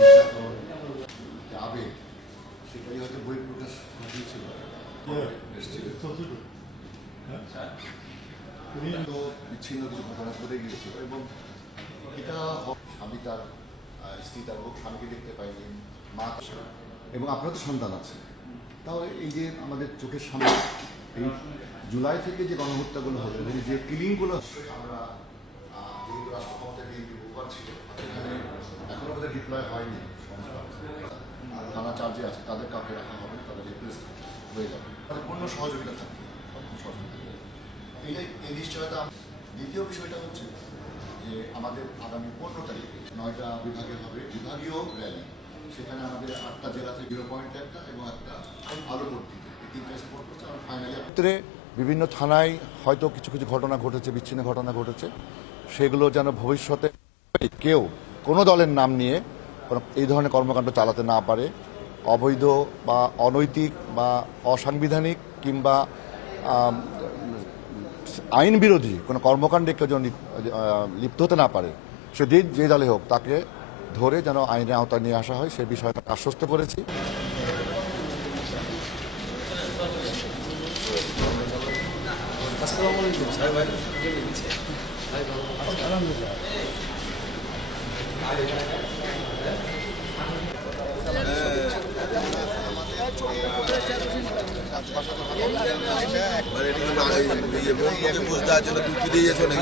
নির্যাতন, আবেগ সেটাই হয়তো বই প্রকাশ ঘটিয়েছিল। তো বিচ্ছিন্ন কিছু ঘটনা ঘটে গিয়েছিল এবং এটা স্বামী তার স্ত্রী তার স্বামীকে দেখতে পায়নি, মা এবং আপনার তো সন্তান আছে। তাহলে এই যে আমাদের চোখের সামনে এই জুলাই থেকে যে গণহত্যাগুলো হলো এবং যে কিলিংগুলো আমরা যেহেতু রাষ্ট্র ক্ষমতায় বিএনপি উপর ছিল এখানে এখনো আমাদের ডিপ্লয় হয়নি, থানা চার্জে আছে তাদের কাউকে রাখা হবে, তাদের রিপ্লেস হয়ে যাবে, তাদের পূর্ণ সহযোগিতা থাকবে। এই নিশ্চয়তা। দ্বিতীয় বিষয়টা হচ্ছে যে আমাদের আগামী 15 তারিখে 9টা বিভাগে হবে বিভাগীয় র্যালি। সেখানে আমাদের 8টা জেলা থেকে 0 পয়েন্ট একটা এবং একটা আলো ভর্তিতে এই 3টা স্পট করছে। আমরা ফাইনালি ক্ষেত্রে বিভিন্ন থানায় হয়তো কিছু কিছু ঘটনা ঘটেছে, বিচ্ছিন্ন ঘটনা ঘটেছে, সেগুলো যেন ভবিষ্যতে কেউ কোনো দলের নাম নিয়ে এই ধরনের কর্মকাণ্ড চালাতে না পারে। অবৈধ বা অনৈতিক বা অসাংবিধানিক কিংবা আইন বিরোধী কোনো কর্মকাণ্ডে কেউ যেন লিপ্ত হতে না পারে, সে যে দলে হোক তাকে ধরে যেন আইনের আওতায় নিয়ে আসা হয়, সে বিষয়ে আশ্বস্ত করেছি। বুঝতে পারছো না,